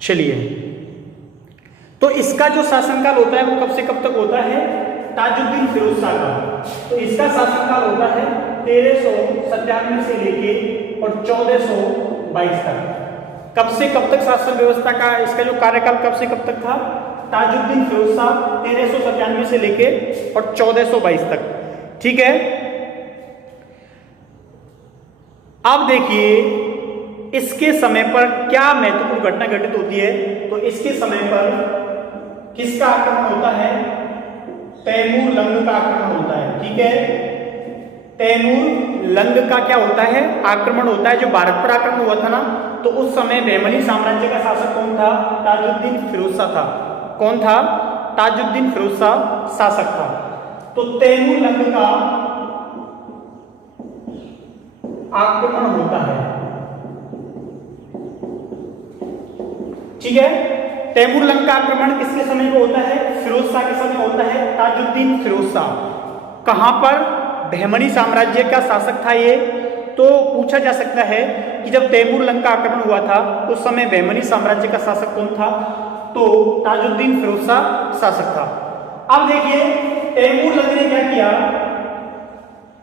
चलिए, तो इसका जो शासनकाल होता है वो कब से कब तक होता है? ताजुद्दीन फिरोज शाह का। तो इसका शासनकाल होता है 1397 से लेके और 1422 तक। कब से कब तक शासन व्यवस्था का इसका जो कार्यकाल कब से कब तक था? ताजुद्दीन फिरोज शाह 1397 से लेके और 1422 तक। ठीक है, अब देखिए इसके समय पर क्या महत्वपूर्ण घटना घटित होती है। तो इसके समय पर किसका आक्रमण होता है? तैमूर लंग का आक्रमण होता है। ठीक है, तैमूर लंग का क्या होता है? आक्रमण होता है। जो भारत पर आक्रमण हुआ था ना, तो उस समय बहमनी साम्राज्य का शासक कौन था? ताजुद्दीन फिरोज शाह था। कौन था? ताजुद्दीन फिरोज शाह शासक था। तो तैमूर लंग का आक्रमण होता है। ठीक है, तैमूर लंग का आक्रमण किसके समय में होता है? फिरोज शाह के समय होता है। ताजुद्दीन फिरोज शाह कहां पर? बहमनी साम्राज्य का शासक था ये। तो पूछा जा सकता है कि जब तैमूर लंग का आक्रमण हुआ था उस समय बहमनी साम्राज्य का शासक कौन था? तो ताजुद्दीन फिरोज शाह शासक था। अब देखिए तैमूर लंग ने क्या किया?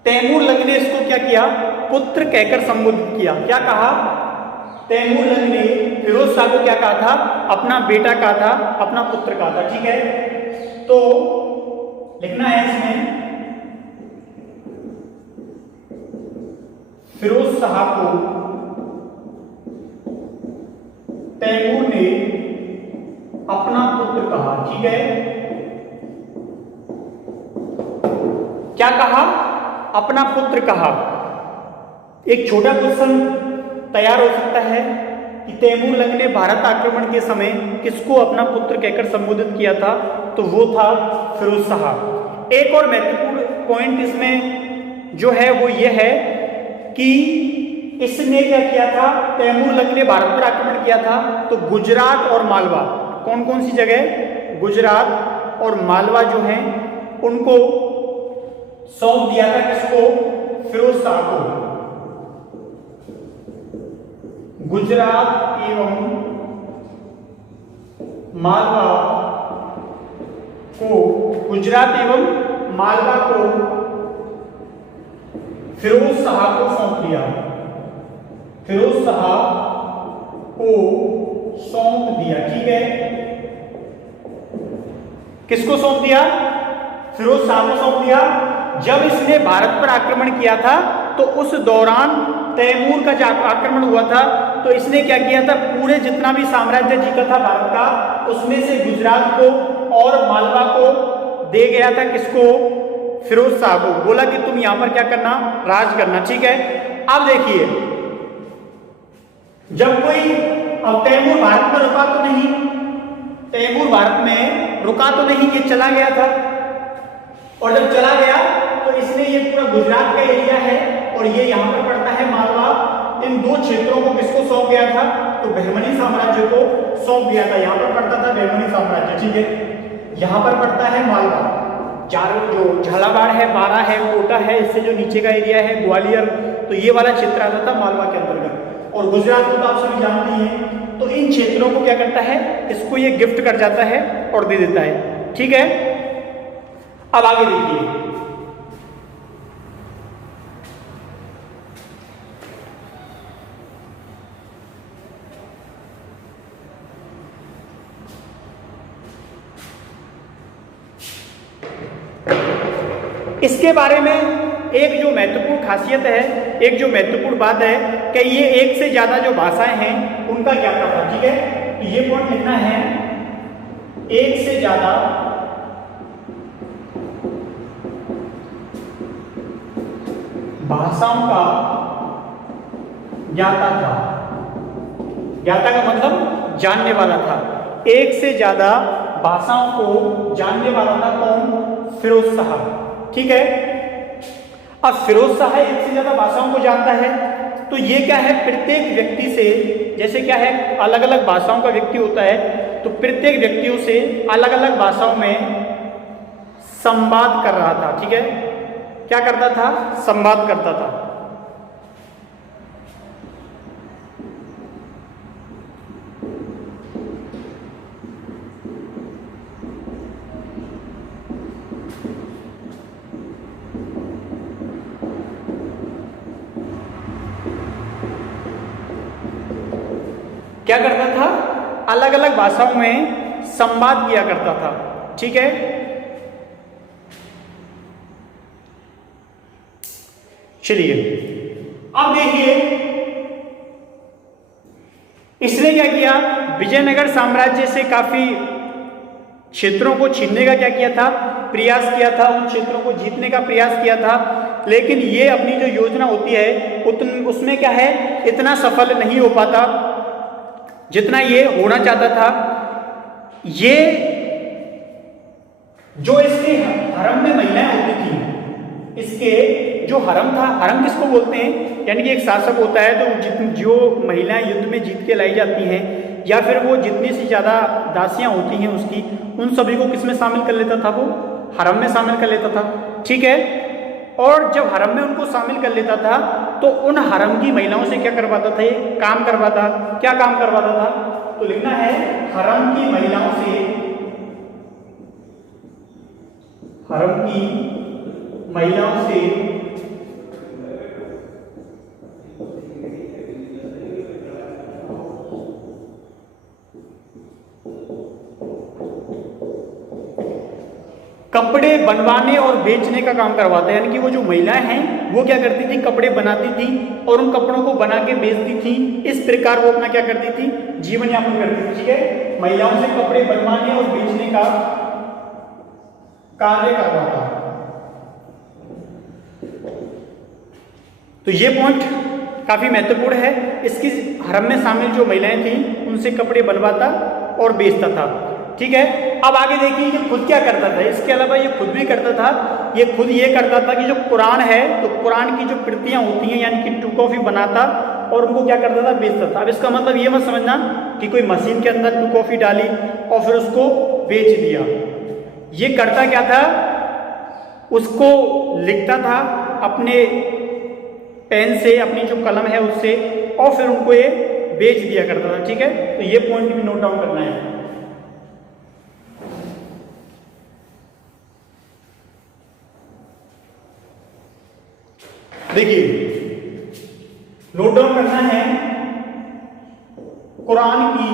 तैमूर लंग ने इसको क्या किया? पुत्र कहकर संबोधित किया। क्या कहा? तैमूर लंग ने फिरोज शाह को क्या कहा था? अपना बेटा कहा था, अपना पुत्र कहा था। ठीक है, तो लिखना है इसमें फिरोज शाह को तैमूर ने अपना पुत्र कहा। ठीक है, क्या कहा? अपना पुत्र कहा। एक छोटा क्वेश्चन तैयार हो सकता है कि तैमूर लंग ने भारत आक्रमण के समय किसको अपना पुत्र कहकर संबोधित किया था? तो वो था फिरोज शाह। एक और महत्वपूर्ण पॉइंट इसमें जो है वो ये है कि इसने क्या किया था? तैमूर लंग ने भारत पर आक्रमण किया था तो गुजरात और मालवा, कौन कौन सी जगह? गुजरात और मालवा जो हैं उनको सौंप दिया था। किसको? फिरोज शाह को। गुजरात एवं मालवा को, गुजरात एवं मालवा को फिरोज शाह को सौंप दिया। फिरोज शाह को सौंप दिया। ठीक है, किसको सौंप दिया? फिरोज शाह को सौंप दिया। जब इसने भारत पर आक्रमण किया था तो उस दौरान तैमूर का जब आक्रमण हुआ था तो इसने क्या किया था? पूरे जितना भी साम्राज्य जीता था भारत का उसमें से गुजरात को और मालवा को दे गया था। किसको? फिरोज शाह को। बोला कि तुम यहां पर क्या करना? राज करना। ठीक है, अब देखिए जब कोई, अब तैमूर भारत में रुका तो नहीं, तैमूर भारत में रुका तो नहीं, ये चला गया था। और जब चला गया तो इसने ये पूरा गुजरात का एरिया है और ये यहां पर पड़ता है मालवा, इन दो क्षेत्रों को किसको सौंप गया था? तो बहमनी साम्राज्य को सौंप दिया था। यहां पर पड़ता था बहमनी साम्राज्य। ठीक है, यहां पर पड़ता है मालवा, चारों जो झालावाड़ है, बारा है, कोटा है, इससे जो नीचे का एरिया है ग्वालियर, तो ये वाला क्षेत्र आता था मालवा के अंतर्गत। और गुजरात को तो आप सभी जानते हैं। तो इन क्षेत्रों को क्या करता है? इसको ये गिफ्ट कर जाता है और दे देता है। ठीक है, अब आगे देखिए इसके बारे में एक जो महत्वपूर्ण खासियत है, एक जो महत्वपूर्ण बात है कि ये एक से ज्यादा जो भाषाएं हैं उनका ज्ञाता था। ठीक है, तो ये पॉइंट लिखना है, एक से ज्यादा भाषाओं का ज्ञाता था। ज्ञाता का मतलब जानने वाला था। एक से ज्यादा भाषाओं को जानने वाला था कौन? फिरोज शाह। ठीक है, अब फिरोज शाह एक से ज्यादा भाषाओं को जानता है तो ये क्या है? प्रत्येक व्यक्ति से, जैसे क्या है अलग अलग भाषाओं का व्यक्ति होता है तो प्रत्येक व्यक्तियों से अलग अलग भाषाओं में संवाद कर रहा था। ठीक है, क्या करता था? संवाद करता था। क्या करता था, अलग अलग भाषाओं में संवाद किया करता था। ठीक है, चलिए अब देखिए इसने क्या किया, विजयनगर साम्राज्य से काफी क्षेत्रों को छीनने का क्या किया था, प्रयास किया था, उन क्षेत्रों को जीतने का प्रयास किया था। लेकिन ये अपनी जो योजना होती है उसमें क्या है, इतना सफल नहीं हो पाता जितना ये होना चाहता था। ये जो इसके हरम में महिलाएं होती थी, इसके जो हरम था, हरम किसको बोलते हैं, यानी कि एक शासक होता है तो जो महिलाएं युद्ध में जीत के लाई जाती हैं या फिर वो जितनी सी ज़्यादा दासियां होती हैं उसकी, उन सभी को किस में शामिल कर लेता था, वो हरम में शामिल कर लेता था। ठीक है, और जब हरम में उनको शामिल कर लेता था तो उन हरम की महिलाओं से क्या करवाता था, ये काम करवाता, क्या काम करवाता था, तो लिखना है हरम की महिलाओं से, हरम की महिलाओं से कपड़े बनवाने और बेचने का काम करवाता है। यानी कि वो जो महिलाएं हैं वो क्या करती थी, कपड़े बनाती थी और उन कपड़ों को बना के बेचती थी। इस प्रकार वो अपना क्या करती थी, जीवन यापन करती थी। ठीक है, महिलाओं से कपड़े बनवाने और बेचने का कार्य करवाता। तो ये पॉइंट काफी महत्वपूर्ण है। इसकी हरम में शामिल जो महिलाएं थी उनसे कपड़े बनवाता और बेचता था। ठीक है, अब आगे देखिए ये खुद क्या करता था। इसके अलावा ये खुद भी करता था, ये खुद ये करता था कि जो कुरान है तो कुरान की जो प्रतियां होती हैं यानी कि टू कॉपी बनाता और उनको क्या करता था, बेचता था। अब इसका मतलब ये मत समझना कि कोई मशीन के अंदर टू कॉपी डाली और फिर उसको बेच दिया। ये करता क्या था, उसको लिखता था अपने पेन से, अपनी जो कलम है उससे, और फिर उनको ये बेच दिया करता था। ठीक है, तो ये पॉइंट भी नोट डाउन करना है। देखिए नोट डाउन करना है, कुरान की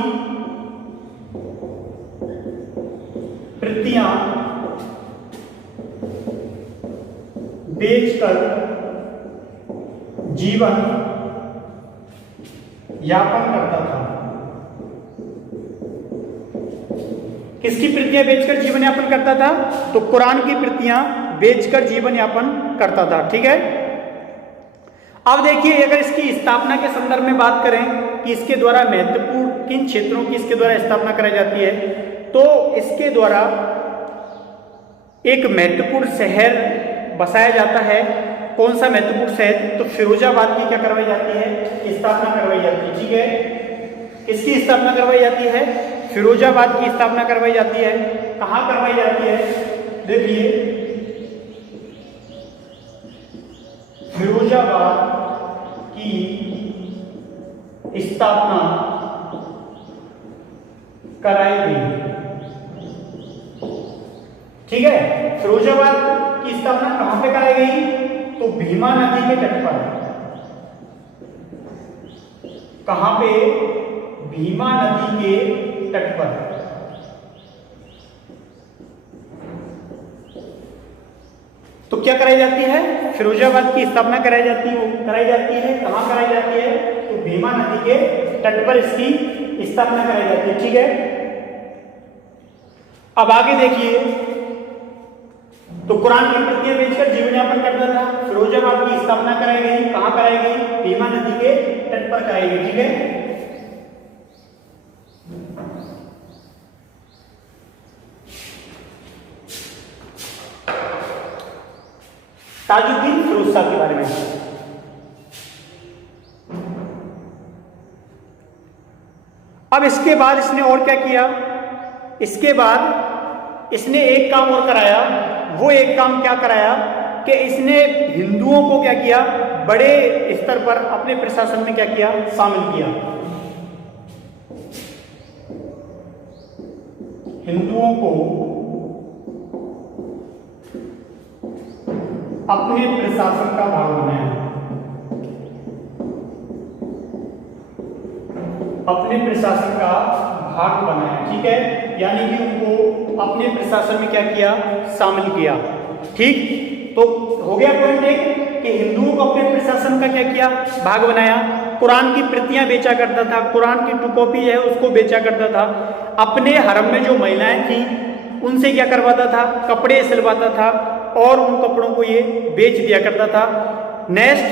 प्रतियां बेचकर जीवन यापन करता था। किसकी प्रतियां बेचकर जीवन यापन करता था, तो कुरान की प्रतियां बेचकर जीवन यापन करता था। ठीक है, अब देखिए अगर इसकी स्थापना के संदर्भ में बात करें कि इसके द्वारा महत्वपूर्ण किन क्षेत्रों की इसके द्वारा स्थापना कराई जाती है, तो इसके द्वारा एक महत्वपूर्ण शहर बसाया जाता है। कौन सा महत्वपूर्ण शहर, तो फिरोजाबाद की क्या करवाई जाती है, स्थापना करवाई जाती है। ठीक है, किसकी स्थापना करवाई जाती है, फिरोजाबाद की स्थापना करवाई जाती है। कहां करवाई जाती है, देखिए फिरोजाबाद की स्थापना कराई गई। ठीक है, फिरोजाबाद की स्थापना कहां पे कराई गई, तो भीमा नदी के तट पर। कहां पे, भीमा नदी के तट पर। तो क्या कराई जाती है, फिरोजाबाद की स्थापना कराई जाती है। कहां कराई जाती है, तो भीमा नदी के तट पर इसकी स्थापना कराई जाती है। ठीक है, अब आगे देखिए, तो कुरान की प्रतियां बेचकर जीवन यापन करता था। फिरोजाबाद की स्थापना कराई गई, कहां कराई गई, भीमा नदी के तट पर कराई गई। ठीक है, ताजुद्दीन फिरोज शाह के बारे में। अब इसके बाद इसने और क्या किया, इसके बाद इसने एक काम और कराया। वो एक काम क्या कराया कि इसने हिंदुओं को क्या किया, बड़े स्तर पर अपने प्रशासन में क्या किया, शामिल किया। हिंदुओं को अपने प्रशासन का भाग बनाया। अपने प्रशासन का भाग बनाया, ठीक है, यानी कि उनको अपने प्रशासन में क्या किया, शामिल किया। ठीक, तो हो गया पॉइंट एक कि हिंदुओं को अपने प्रशासन का क्या किया, भाग बनाया। कुरान की प्रतियां बेचा करता था, कुरान की 2 कॉपी है उसको बेचा करता था। अपने हरम में जो महिलाएं थी उनसे क्या करवाता था, कपड़े सिलवाता था और उन कपड़ों को ये बेच दिया करता था। नेक्स्ट,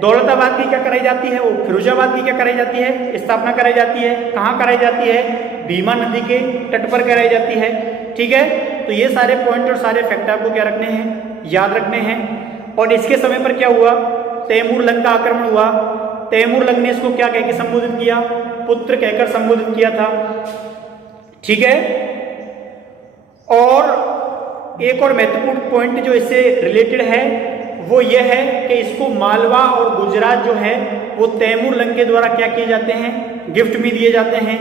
दौलताबाद की क्या कराई जाती है, वो फिरोजाबाद की क्या कराई जाती है, स्थापना कराई जाती है। कहाँ कराई जाती है, भीमा नदी के तट पर कराई जाती है। ठीक है, तो ये सारे पॉइंट और सारे फैक्ट आपको क्या रखने हैं, याद रखने हैं। और इसके समय पर क्या हुआ, तैमूर लंग का आक्रमण हुआ। तैमूर लंग ने इसको क्या कह के संबोधित किया, पुत्र कहकर संबोधित किया था। ठीक है, और एक और महत्वपूर्ण पॉइंट जो इससे रिलेटेड है वो ये है कि इसको मालवा और गुजरात जो है वो तैमूर लंग के द्वारा क्या किए जाते हैं, गिफ्ट में दिए जाते हैं।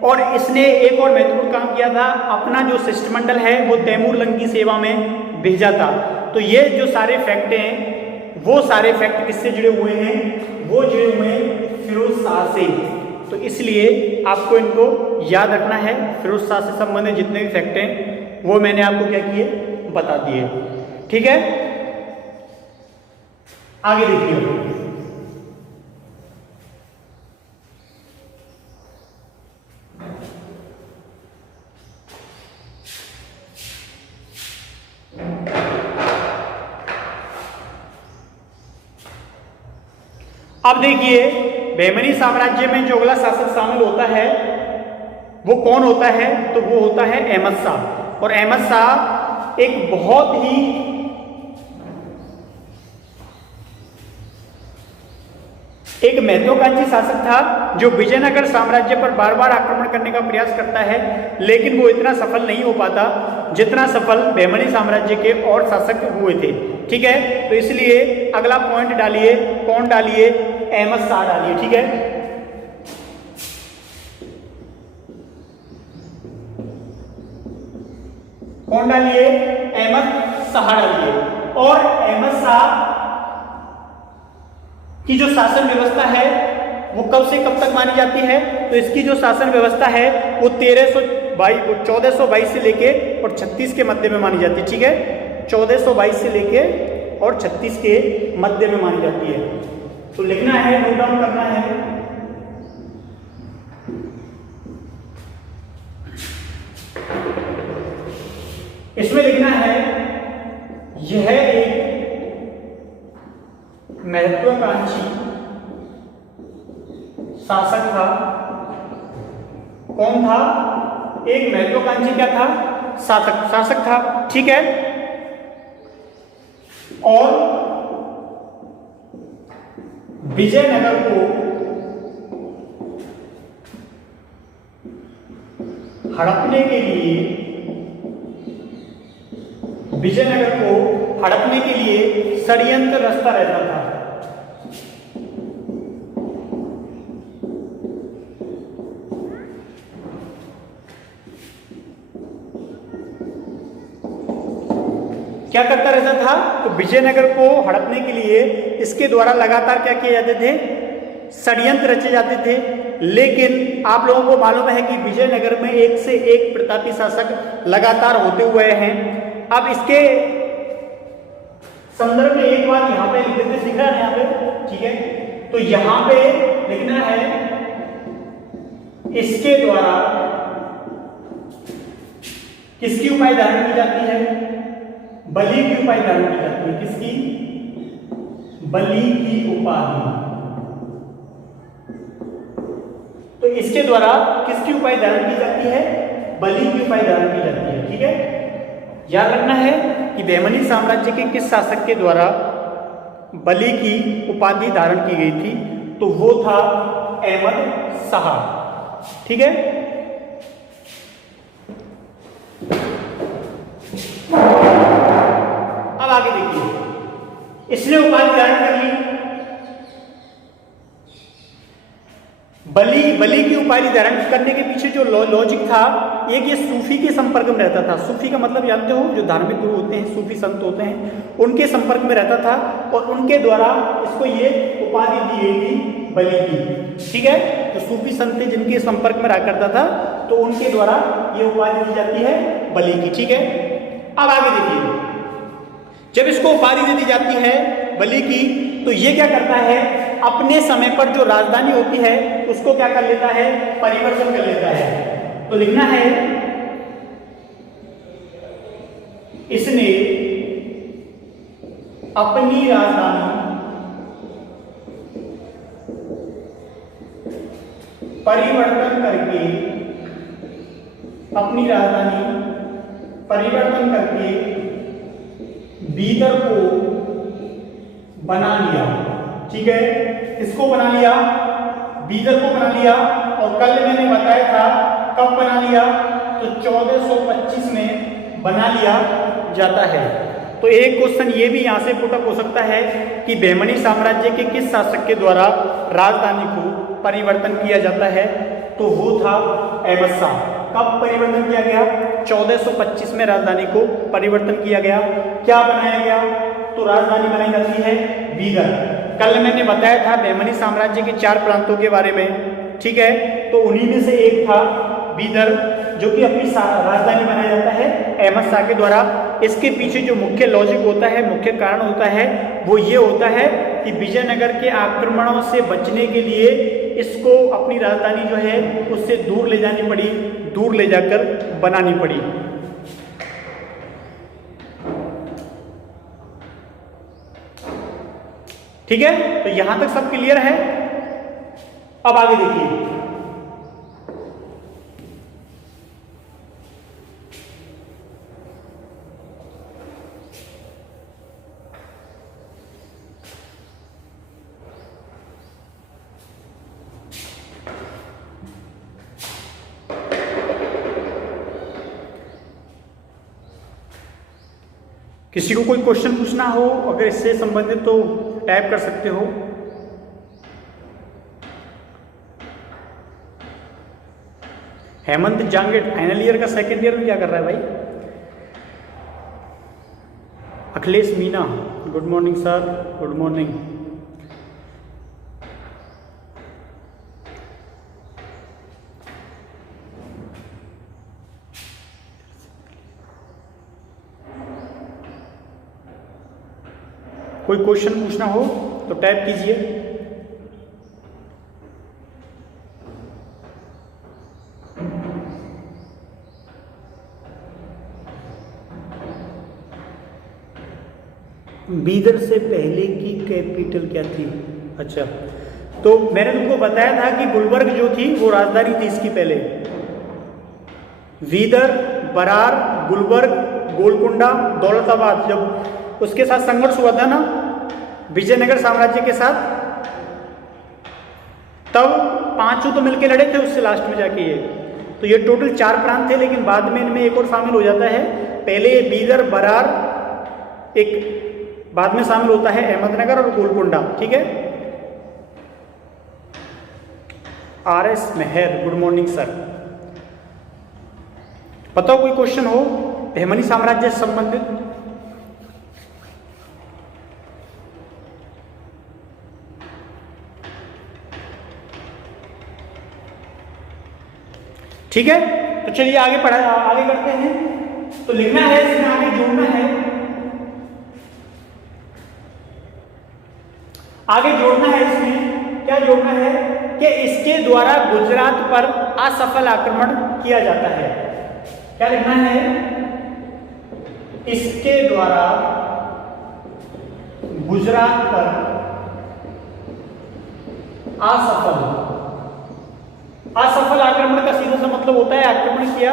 और इसने एक और महत्वपूर्ण काम किया था, अपना जो शिष्टमंडल है वो तैमूर लंग की सेवा में भेजा था। तो ये जो सारे फैक्ट हैं वो सारे फैक्ट किससे जुड़े हुए हैं, वो जुड़े हुए हैं फिरोज शाह से। तो इसलिए आपको इनको याद रखना है। फिरोज शाह से संबंधित जितने भी फैक्ट हैं वो मैंने आपको क्या किए, बता दिए। ठीक है, आगे देखिए। अब देखिए, बहमनी साम्राज्य में जो अगला शासक शामिल होता है वो कौन होता है, तो वो होता है अहमद शाह। और अहमद शाह एक बहुत ही एक महत्वाकांक्षी शासक था जो विजयनगर साम्राज्य पर बार बार आक्रमण करने का प्रयास करता है, लेकिन वो इतना सफल नहीं हो पाता जितना सफल बहमनी साम्राज्य के और शासक हुए थे। ठीक है, तो इसलिए अगला पॉइंट डालिए, कौन डालिए, अहमद शाह डालिए। ठीक है, कौन डालिए, अहमद शाह डालिए। और अहमद शाह की जो शासन व्यवस्था है वो कब से कब तक मानी जाती है, तो इसकी जो शासन व्यवस्था है वो 1422 से लेके और 36 के मध्य में मानी जाती है। ठीक है, 1422 से लेके और 36 के मध्य में मानी जाती है। तो लिखना है, नोट डाउन करना है। इसमें लिखना है यह एक महत्वाकांक्षी शासक था। कौन था, एक महत्वाकांक्षी क्या था, शासक था। ठीक है, और विजयनगर को हड़पने के लिए, विजयनगर को हड़पने के लिए षड्यंत्र रचता रहता था। क्या करता रहता था, तो विजयनगर को हड़पने के लिए इसके द्वारा लगातार क्या किए जाते थे, षड्यंत्र रचे जाते थे। लेकिन आप लोगों को मालूम है कि विजयनगर में एक से एक प्रतापी शासक लगातार होते हुए हैं। अब इसके संदर्भ में एक बात यहां पे लिख देते, दिख रहा है यहाँ पे। ठीक है, तो यहां पे लिखना है इसके द्वारा किसकी उपाधि धारण की जाती है, बलि की उपाधि धारण की जाती है। किसकी, बलि की उपाधि। तो इसके द्वारा किसकी उपाधि धारण की जाती है, बलि की उपाधि धारण की जाती है। ठीक है, याद रखना है कि बहमनी साम्राज्य के किस शासक के द्वारा बलि की उपाधि धारण की गई थी, तो वो था अहमद शाह। ठीक है, अब आगे देखिए, इसने उपाधि धारण कर ली, बलि की उपाधि धारण करने के पीछे जो लॉजिक था, एक ये सूफी के संपर्क में रहता था। सूफी का मतलब जानते हो, जो धार्मिक गुरु होते हैं, सूफी संत होते हैं, उनके संपर्क में रहता था और उनके द्वारा इसको ये उपाधि दी गई थी बलि की। ठीक है, तो सूफी संत जिनके संपर्क में रहा करता था तो उनके द्वारा ये उपाधि दी जाती है बलि की। ठीक है, अब आगे देखिए, जब इसको उपाधि दे दी जाती है बलि की तो ये क्या करता है, अपने समय पर जो राजधानी होती है उसको क्या कर लेता है, परिवर्तन कर लेता है। तो लिखना है इसने अपनी राजधानी परिवर्तन करके, अपनी राजधानी परिवर्तन करके बीदर को बना लिया। ठीक है, इसको बना लिया, बीदर को बना लिया। और कल मैंने बताया था कब बना लिया, तो 1425 में बना लिया जाता है। तो एक क्वेश्चन ये भी यहाँ से पुटअप हो सकता है कि बहमनी साम्राज्य के किस शासक के द्वारा राजधानी को परिवर्तन किया जाता है, तो वो था अहमद शाह। कब परिवर्तन किया गया, 1425 में राजधानी को परिवर्तन किया गया। क्या बनाया गया, तो राजधानी बनाई जाती है बीदर। कल मैंने बताया था बहमनी साम्राज्य के 4 प्रांतों के बारे में। ठीक है, तो उन्हीं में से एक था बीदर, जो कि अपनी राजधानी बनाया जाता है अहमद शाह के द्वारा। इसके पीछे जो मुख्य लॉजिक होता है, मुख्य कारण होता है, वो ये होता है कि विजयनगर के आक्रमणों से बचने के लिए इसको अपनी राजधानी जो है उससे दूर ले जानी पड़ी, दूर ले जाकर बनानी पड़ी। ठीक है, तो यहां तक सब क्लियर है। अब आगे देखिए, किसी को कोई क्वेश्चन पूछना हो अगर इससे संबंधित तो टाइप कर सकते हो। हेमंत जांगेट फाइनल ईयर का सेकेंड ईयर में क्या कर रहा है भाई। Akhilesh Meena, good morning sir, good morning. कोई क्वेश्चन पूछना हो तो टाइप कीजिए। बीदर से पहले की कैपिटल क्या थी। अच्छा, तो मैंने तुमको बताया था कि गुलबर्ग जो थी वो राजधानी थी इसकी पहले। बीदर, बरार, गुलबर्ग, गोलकुंडा, दौलताबाद, जब उसके साथ संघर्ष हुआ था ना विजयनगर साम्राज्य के साथ, तब पांचों तो मिलके लड़े थे उससे लास्ट में जाके ये। तो ये टोटल 4 प्रांत थे, लेकिन बाद में इनमें एक और शामिल हो जाता है। पहले ये बीदर, बरार, एक बाद में शामिल होता है अहमदनगर और गोलकुंडा। ठीक है, RS मेहर, गुड मॉर्निंग सर। बताओ कोई क्वेश्चन हो बहमनी साम्राज्य से संबंधित। ठीक है, तो चलिए आगे आगे करते हैं। तो लिखना है, इसमें आगे जोड़ना है, आगे जोड़ना है। इसमें क्या जोड़ना है कि इसके द्वारा गुजरात पर असफल आक्रमण किया जाता है। क्या लिखना है, इसके द्वारा गुजरात पर असफल आक्रमण का सीधा सा मतलब होता है आक्रमण किया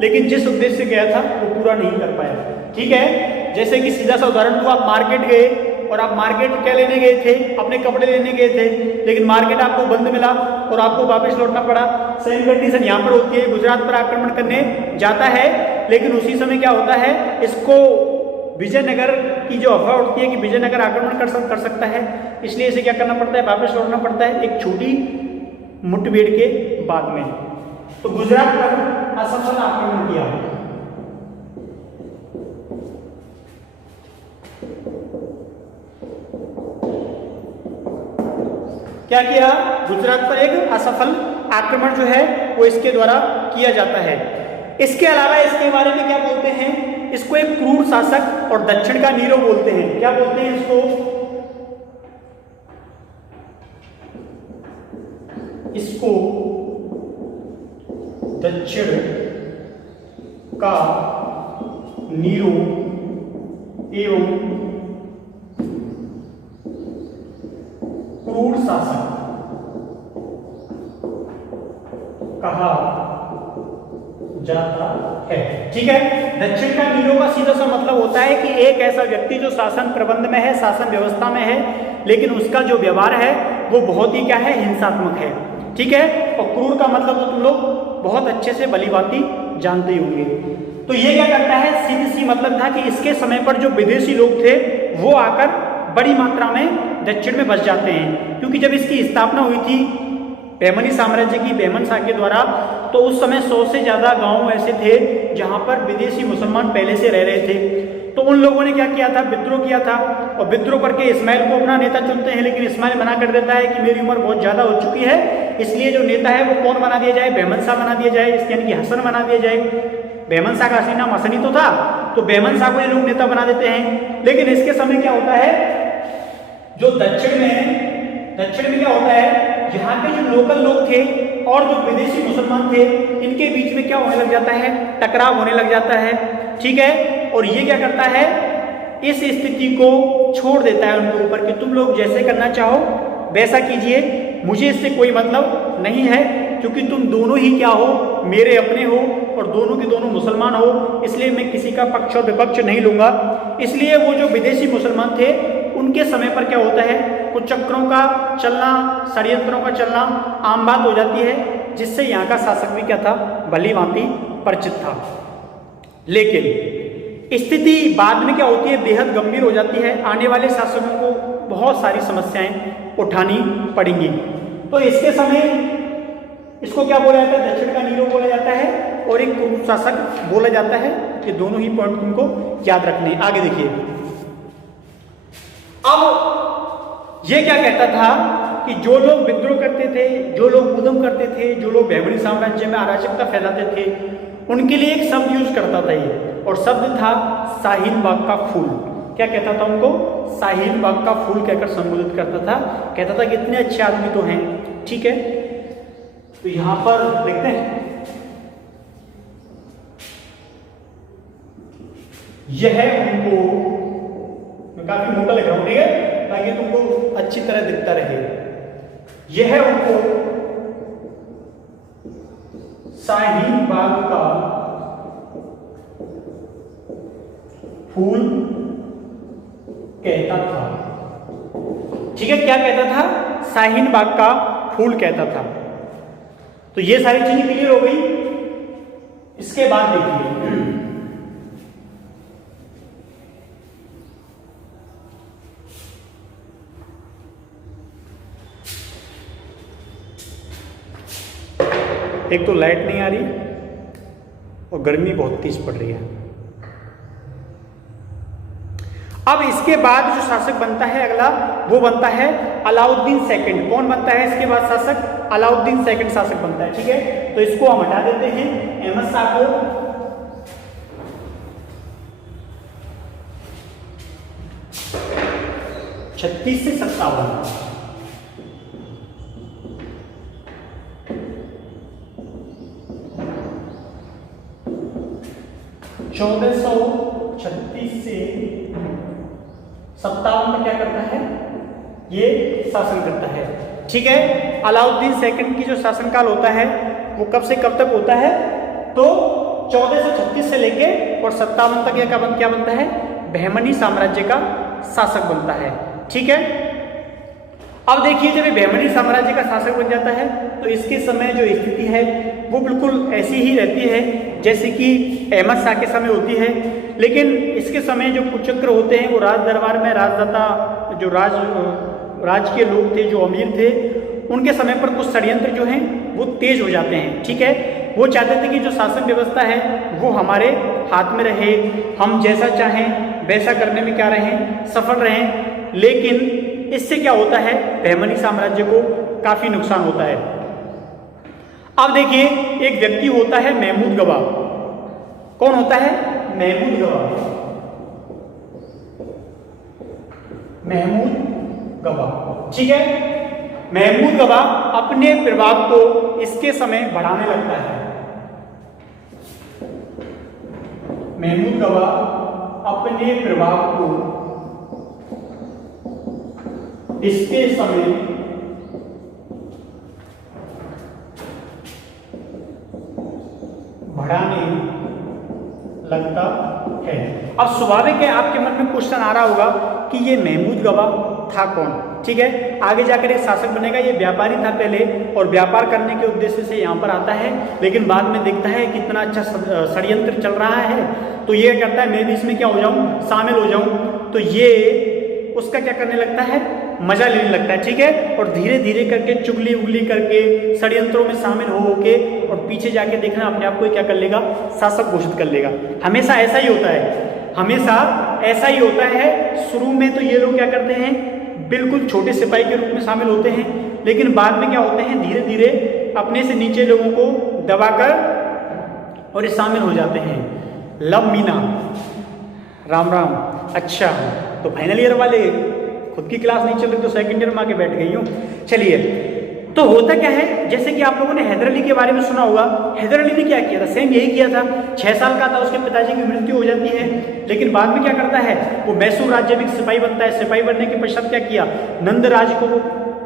लेकिन जिस उद्देश्य से गया था वो पूरा नहीं कर पाया। ठीक है, जैसे कि सीधा सा उदाहरण दो, आप मार्केट गए और आप मार्केट क्या लेने गए थे, अपने कपड़े लेने गए थे, लेकिन मार्केट आपको बंद मिला और आपको वापस लौटना पड़ा। सेम कंडीशन यहाँ पर होती है, गुजरात पर आक्रमण करने जाता है लेकिन उसी समय क्या होता है, इसको विजयनगर की जो अफवाह उठती है कि विजयनगर आक्रमण कर सकता है, इसलिए इसे क्या करना पड़ता है, वापस लौटना पड़ता है एक छोटी मुठभेड़ के बाद में। तो गुजरात पर असफल आक्रमण किया। क्या किया, गुजरात पर एक असफल आक्रमण जो है वो इसके द्वारा किया जाता है। इसके अलावा इसके बारे में क्या बोलते हैं, इसको एक क्रूर शासक और दक्षिण का नीरो बोलते हैं। क्या बोलते हैं इसको दक्षिण का नीरो एवं क्रूर शासक कहा जाता है। ठीक है, दक्षिण का नीरो का सीधा सा मतलब होता है कि एक ऐसा व्यक्ति जो शासन प्रबंध में है, शासन व्यवस्था में है, लेकिन उसका जो व्यवहार है वो बहुत ही क्या है, हिंसात्मक है। ठीक है, और क्रूर का मतलब तो तुम लोग बहुत अच्छे से भलीभांति जानते ही होंगे। तो ये क्या करता है, सीधी सी मतलब था कि इसके समय पर जो विदेशी लोग थे वो आकर बड़ी मात्रा में दक्षिण में बस जाते हैं, क्योंकि जब इसकी स्थापना हुई थी बहमनी साम्राज्य की बहमन शाह के द्वारा, तो उस समय 100 से ज्यादा गांव ऐसे थे जहां पर विदेशी मुसलमान पहले से रह रहे थे। तो उन लोगों ने क्या किया था, विद्रोह किया था, और विद्रोह करके इस्माइल को अपना नेता चुनते हैं, लेकिन इस्माइल मना कर देता है कि मेरी उम्र बहुत ज्यादा हो चुकी है, इसलिए जो नेता है वो कौन बना दिया जाए, बहमन शाह बना दिया जाए, इसके यानी कि हसन बना दिया जाए। बहमन शाह का असली नाम हसनी तो था, तो बहमन शाह को ये लोग नेता बना देते हैं। लेकिन इसके समय क्या होता है, जो दक्षिण में क्या होता है, यहाँ के जो लोकल लोग थे और जो विदेशी मुसलमान थे, इनके बीच में क्या होने लग जाता है, टकराव होने लग जाता है। ठीक है, और ये क्या करता है, इस स्थिति को छोड़ देता है उनके ऊपर कि तुम लोग जैसे करना चाहो वैसा कीजिए, मुझे इससे कोई मतलब नहीं है, क्योंकि तुम दोनों ही क्या हो, मेरे अपने हो और दोनों के दोनों मुसलमान हो, इसलिए मैं किसी का पक्ष और विपक्ष नहीं लूंगा। इसलिए वो जो विदेशी मुसलमान थे उनके समय पर क्या होता है, कुछ चक्रों का चलना, षड्यंत्रों का चलना आम बात हो जाती है, जिससे यहाँ का शासक भी क्या था, भली भांति परिचित था। लेकिन स्थिति बाद में क्या होती है, बेहद गंभीर हो जाती है, आने वाले शासकों को बहुत सारी समस्याएं उठानी पड़ेंगी। तो इसके समय इसको क्या बोला जाता है, दक्षिण का नीरो बोला जाता है और एक क्रूर शासक बोला जाता है। ये दोनों ही पॉइंट तुमको याद रखने। आगे देखिए, अब ये क्या कहता था कि जो लोग विद्रोह करते थे, जो लोग उद्यम करते थे, जो लोग बहमनी साम्राज्य में अराजकता फैलाते थे, उनके लिए एक शब्द यूज करता था ये, और शब्द था शाहीन बाग का फूल। क्या कहता था उनको, शाहीन बाग का फूल कहकर संबोधित करता था। कहता था कि इतने अच्छे आदमी तो हैं। ठीक है, तो यहां पर देखते हैं, यह उनको, मैं काफी मोटा लिख रहा हूं, ठीक है, ताकि तुमको अच्छी तरह दिखता रहे। यह उनको शाहीन बाग का फूल कहता था। ठीक है, क्या कहता था, शाहीन बाग का फूल कहता था। तो ये सारी चीजें क्लियर हो गई। इसके बाद देखिए, एक तो लाइट नहीं आ रही और गर्मी बहुत तेज पड़ रही है। अब इसके बाद जो शासक बनता है अगला, वो बनता है अलाउद्दीन सेकंड। कौन बनता है इसके बाद शासक, अलाउद्दीन सेकंड शासक बनता है। ठीक है, तो इसको हम हटा देते हैं, अहमद शाह को। 36 से 57, (1436 से 57 में क्या करता है, ये शासन करता है। ठीक है, अलाउद्दीन सेकंड की जो शासनकाल होता है वो कब से कब तक होता है, तो 1436 से लेके और 57 तक यह क्या बनता है, बहमनी साम्राज्य का शासक बनता है। ठीक है, अब देखिए, जब ये बहमनी साम्राज्य का शासक बन जाता है तो इसके समय जो स्थिति है वो बिल्कुल ऐसी ही रहती है जैसे कि अहमद शाह के समय होती है। लेकिन इसके समय जो कुचक्र होते हैं वो राज दरबार में राजदाता, जो राज के लोग थे, जो अमीर थे, उनके समय पर कुछ षड्यंत्र जो हैं वो तेज हो जाते हैं। ठीक है, वो चाहते थे कि जो शासन व्यवस्था है वो हमारे हाथ में रहे, हम जैसा चाहें वैसा करने में क्या रहें, सफल रहें। लेकिन इससे क्या होता है, बहमनी साम्राज्य को काफी नुकसान होता है। अब देखिए एक व्यक्ति होता है महमूद गवाह। कौन होता है? महमूद गवाह। महमूद गवाह, ठीक है। महमूद गवाह अपने प्रभाव को इसके समय बढ़ाने लगता है। महमूद गवाह अपने प्रभाव को इसके समय बढ़ाने लगता है। अब स्वाभाविक है आपके मन में क्वेश्चन आ रहा होगा कि ये महमूद गवाह था कौन, ठीक है। आगे जाकर एक शासक बनेगा, ये व्यापारी था पहले और व्यापार करने के उद्देश्य से यहाँ पर आता है, लेकिन बाद में देखता है कितना अच्छा षड्यंत्र चल रहा है, तो ये करता है मैं भी इसमें क्या हो जाऊं, शामिल हो जाऊं। तो ये उसका क्या करने लगता है, मजा लेने लगता है, ठीक है। और धीरे धीरे करके चुगली उगली करके षड्यंत्रों में शामिल हो के और पीछे जाके देखना अपने आप को क्या कर लेगा, शासक घोषित कर लेगा। हमेशा ऐसा ही होता है, हमेशा ऐसा ही होता है। शुरू में तो ये लोग क्या करते हैं, बिल्कुल छोटे सिपाही के रूप में शामिल होते हैं, लेकिन बाद में क्या होते हैं, धीरे धीरे अपने से नीचे लोगों को दबाकर और ये शामिल हो जाते हैं। लव मीना, राम राम। अच्छा तो फाइनल ईयर वाले, खुद की क्लास नहीं चल रही तो सेकंड ईयर में आके बैठ गई हूँ। चलिए, तो होता क्या है, जैसे कि आप लोगों ने हैदर अली के बारे में सुना होगा। हैदर अली ने क्या किया था, सेम यही किया था। 6 साल का था, उसके पिताजी की मृत्यु हो जाती है, लेकिन बाद में क्या करता है, वो मैसूर राज्य में सिपाही बनता है। सिपाही बनने के पश्चात क्या किया, नंदराज को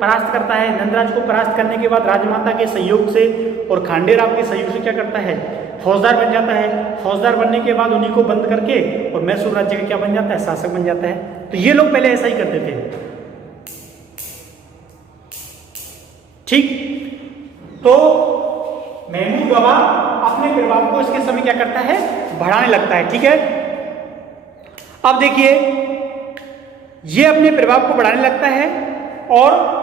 परास्त करता है। नंदराज को परास्त करने के बाद राजमाता के सहयोग से और खांडेराव के सहयोग से क्या करता है, फौजदार बन जाता है। फौजदार बनने के बाद उन्हीं को बंद करके और मैसूर राज्य का क्या बन जाता है, शासक बन जाता है। तो ये लोग पहले ऐसा ही करते थे, ठीक। तो महमूद गवाह अपने प्रभाव को इसके समय क्या करता है, बढ़ाने लगता है, ठीक है। अब देखिए ये अपने प्रभाव को बढ़ाने लगता है और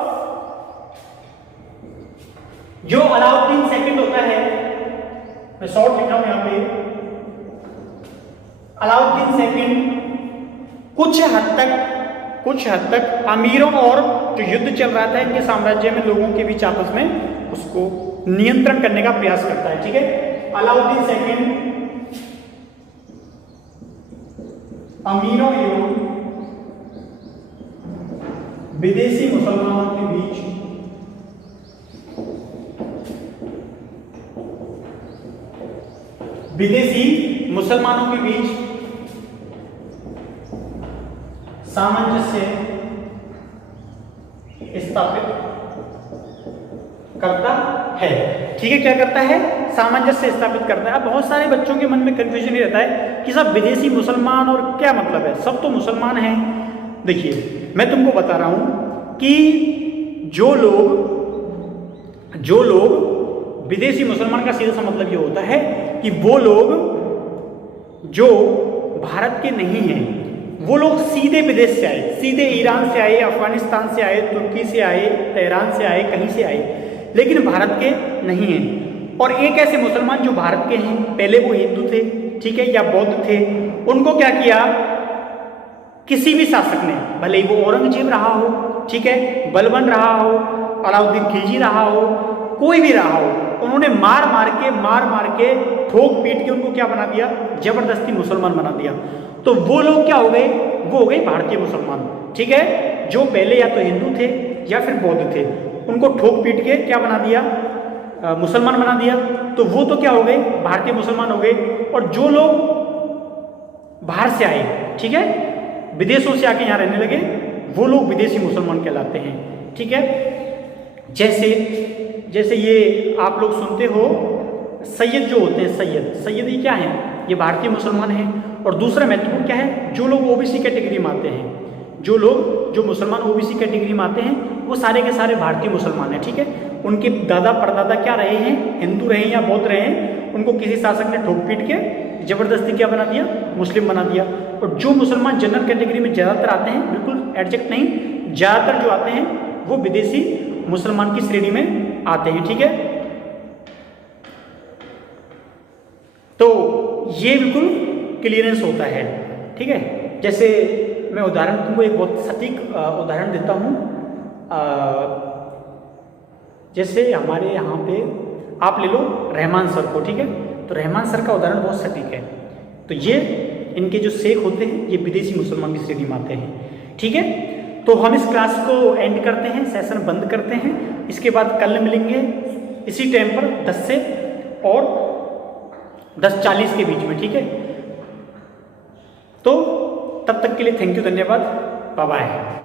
जो अलाउद्दीन सेकंड होता है, मैं शॉर्ट लिख रहा हूं यहां पे, अलाउद्दीन सेकंड कुछ हद तक अमीरों और जो युद्ध चल रहा था इनके साम्राज्य में लोगों के बीच आपस में, उसको नियंत्रण करने का प्रयास करता है, ठीक है। अलाउद्दीन सेकंड अमीरों एवं विदेशी मुसलमानों के बीच सामंजस्य स्थापित करता है, ठीक है। क्या करता है, सामंजस्य स्थापित करता है। अब बहुत सारे बच्चों के मन में कंफ्यूजन ही रहता है कि सब विदेशी मुसलमान और क्या मतलब है, सब तो मुसलमान हैं। देखिए मैं तुमको बता रहा हूं कि जो लोग विदेशी मुसलमान का सीधा सा मतलब ये होता है कि वो लोग जो भारत के नहीं हैं, वो लोग सीधे विदेश से आए, सीधे ईरान से आए, अफगानिस्तान से आए, तुर्की से आए, तेहरान से आए, कहीं से आए, लेकिन भारत के नहीं हैं। और एक ऐसे मुसलमान जो भारत के हैं, पहले वो हिंदू थे, ठीक है, या बौद्ध थे, उनको क्या किया, किसी भी शासक ने, भले ही वो औरंगजेब रहा हो, ठीक है, बलबन रहा हो, अलाउद्दीन खिलजी रहा हो, कोई भी रहा हो, उन्होंने मार मार के ठोक पीट के उनको क्या बना दिया, जबरदस्ती मुसलमान बना दिया। तो वो लोग क्या हो गए, वो हो गए भारतीय मुसलमान, ठीक है। जो पहले या तो हिंदू थे या फिर बौद्ध थे, उनको ठोक पीट के क्या बना दिया, मुसलमान बना दिया। तो वो तो क्या हो गए, भारतीय मुसलमान हो गए। और जो लोग बाहर से आए, ठीक है, विदेशों से आके यहाँ रहने लगे, वो लोग विदेशी मुसलमान कहलाते हैं, ठीक है। जैसे ये आप लोग सुनते हो सैयद जो होते हैं, सैयद ये क्या है, ये भारतीय मुसलमान हैं। और दूसरा महत्वपूर्ण क्या है, जो लोग ओबीसी कैटेगरी में आते हैं, जो मुसलमान ओबीसी कैटेगरी में आते हैं, वो सारे के सारे भारतीय मुसलमान हैं, ठीक है। उनके दादा परदादा क्या रहे हैं, हिंदू रहे हैं या बौद्ध रहे हैं, उनको किसी शासक ने ठोक पीट के जबरदस्ती क्या बना दिया, मुस्लिम बना दिया। और जो मुसलमान जनरल कैटेगरी में ज़्यादातर आते हैं, बिल्कुल एडजेक्ट नहीं, ज़्यादातर जो आते हैं वो विदेशी मुसलमान की श्रेणी में आते हैं, ठीक है। तो ये बिल्कुल क्लियरेंस होता है, ठीक है। जैसे मैं उदाहरण तुमको एक बहुत सटीक उदाहरण देता हूँ। जैसे हमारे यहाँ पे आप ले लो रहमान सर को, ठीक है, तो रहमान सर का उदाहरण बहुत सटीक है। तो ये इनके जो शेख होते हैं ये विदेशी मुसलमान की श्रेणी में आते हैं, ठीक है। तो हम इस क्लास को एंड करते हैं, सेशन बंद करते हैं। इसके बाद कल मिलेंगे इसी टाइम पर 10 से और 10:40 के बीच में, ठीक है। तो तब तक के लिए थैंक यू, धन्यवाद, बाय बाय।